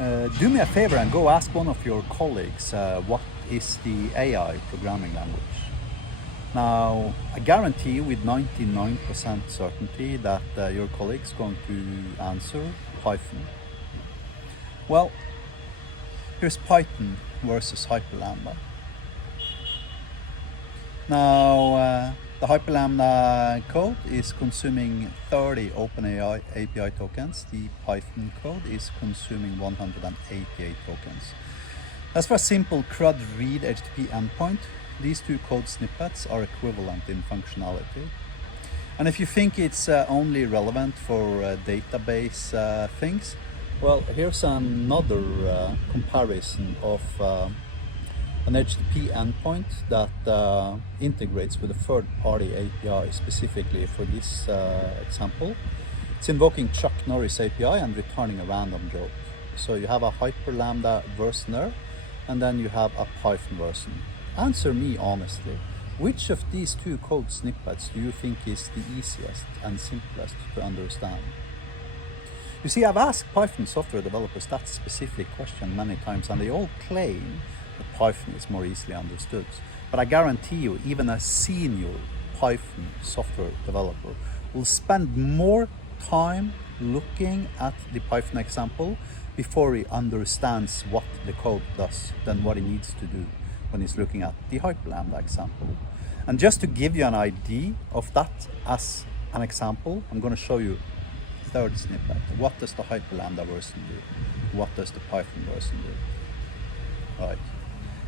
Do me a favor and go ask one of your colleagues what is the AI programming language. Now, I guarantee you with 99% certainty that your colleague's going to answer Python. Well, here's Python versus Hyperlambda. Now, the Hyperlambda code is consuming 30 OpenAI API tokens. The Python code is consuming 188 tokens. As for a simple CRUD read HTTP endpoint, these two code snippets are equivalent in functionality. And if you think it's only relevant for database things, well, here's another comparison of an HTTP endpoint that integrates with a third-party API specifically for this example. It's invoking Chuck Norris API and returning a random joke. So you have a Hyperlambda version there, and then you have a Python version. Answer me honestly, which of these two code snippets do you think is the easiest and simplest to understand? You see, I've asked Python software developers that specific question many times, and they all claim that Python is more easily understood. But I guarantee you, even a senior Python software developer will spend more time looking at the Python example before he understands what the code does than what he needs to do when he's looking at the Hyperlambda example. And just to give you an idea of that as an example, I'm going to show you third snippet. What does the Hyperlambda version do? What does the Python version do? Right.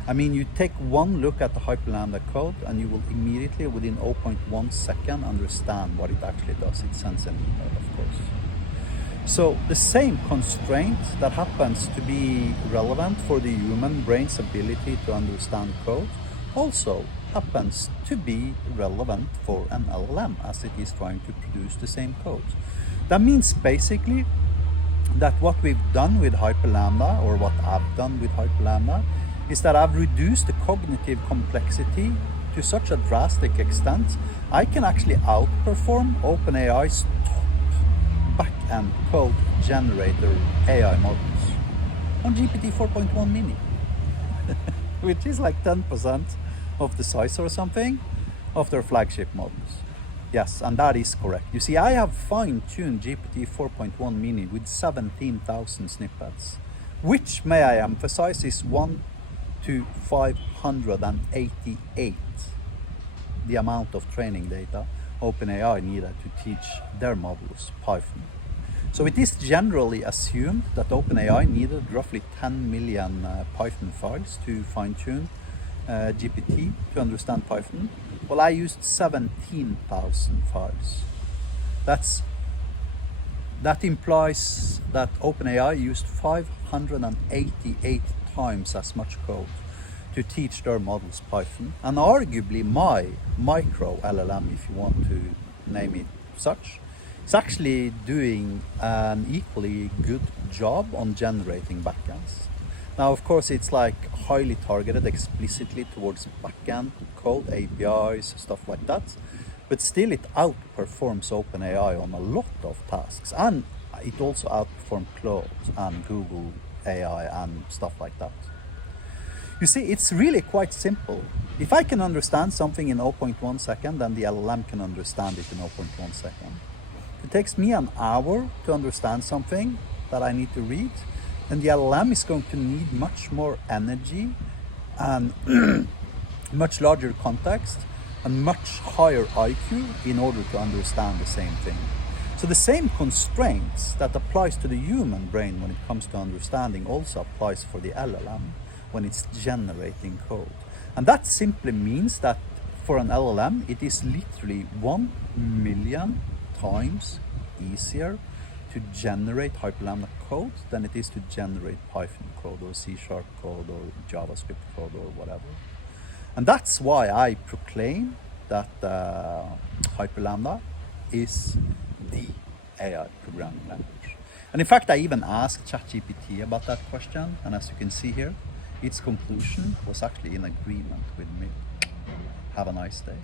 I mean, you take one look at the Hyperlambda code and you will immediately, within 0.1 second, understand what it actually does. It sends an email, of course. So the same constraint that happens to be relevant for the human brain's ability to understand code also happens to be relevant for an LLM as it is trying to produce the same code. That means basically that what we've done with Hyperlambda, or what I've done with Hyperlambda, is that I've reduced the cognitive complexity to such a drastic extent, I can actually outperform OpenAI's backend code generator AI models on GPT 4.1 mini, which is like 10% of the size or something of their flagship models. Yes, and that is correct. You see, I have fine-tuned GPT 4.1 mini with 17,000 snippets, which, may I emphasize, is 1 to 588 the amount of training data OpenAI needed to teach their models Python. So it is generally assumed that OpenAI needed roughly 10 million Python files to fine-tune GPT to understand Python. Well, I used 17,000 files. That implies that OpenAI used 588 times as much code to teach their models Python, and arguably my micro LLM, if you want to name it such, is actually doing an equally good job on generating backends. Now, of course, it's like highly targeted explicitly towards backend code, APIs, stuff like that, but still it outperforms OpenAI on a lot of tasks, and it also outperforms Claude and Google AI and stuff like that. You see, it's really quite simple. If I can understand something in 0.1 second, then the LLM can understand it in 0.1 second. If it takes me an hour to understand something that I need to read, then the LLM is going to need much more energy and much larger context and much higher IQ in order to understand the same thing. So the same constraints that applies to the human brain when it comes to understanding also applies for the LLM when it's generating code. And that simply means that for an LLM, it is literally 1 million times easier to generate Hyperlambda code than it is to generate Python code or C# code or JavaScript code or whatever. And that's why I proclaim that Hyperlambda is the AI programming language. And in fact, I even asked ChatGPT about that question, and as you can see here, its conclusion was actually in agreement with me. Have a nice day.